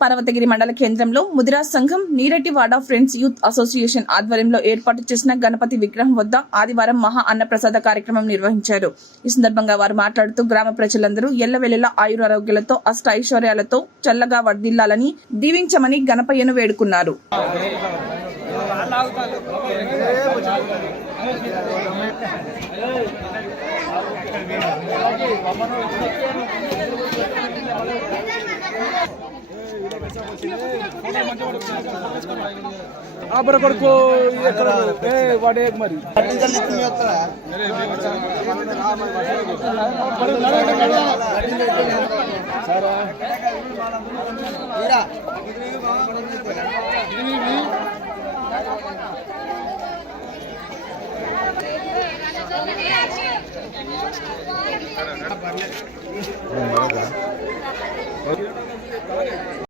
పర్వతగిరి మండల కేంద్రంలో ముదిరాజ్ సంఘం నీరెడ్డివాడ ఫ్రెండ్స్ యూత్ అసోసియేషన్ ఆధ్వర్యంలో ఏర్పాటు చేసిన గణపతి విగ్రహం వద్ద ఆదివారం మహా అన్నప్రసాద కార్యక్రమం నిర్వహించారు. ఈ సందర్భంగా వారు మాట్లాడుతూ గ్రామ ప్రజలందరూ ఎల్లవెల్లలా ఆయురారోగ్యాలతో అష్టైశ్వర్యాలతో చల్లగా వర్ధిల్లాలని దీవించమని గణపయ్యను వేడుకున్నారు. बरं पडको वाडे मरी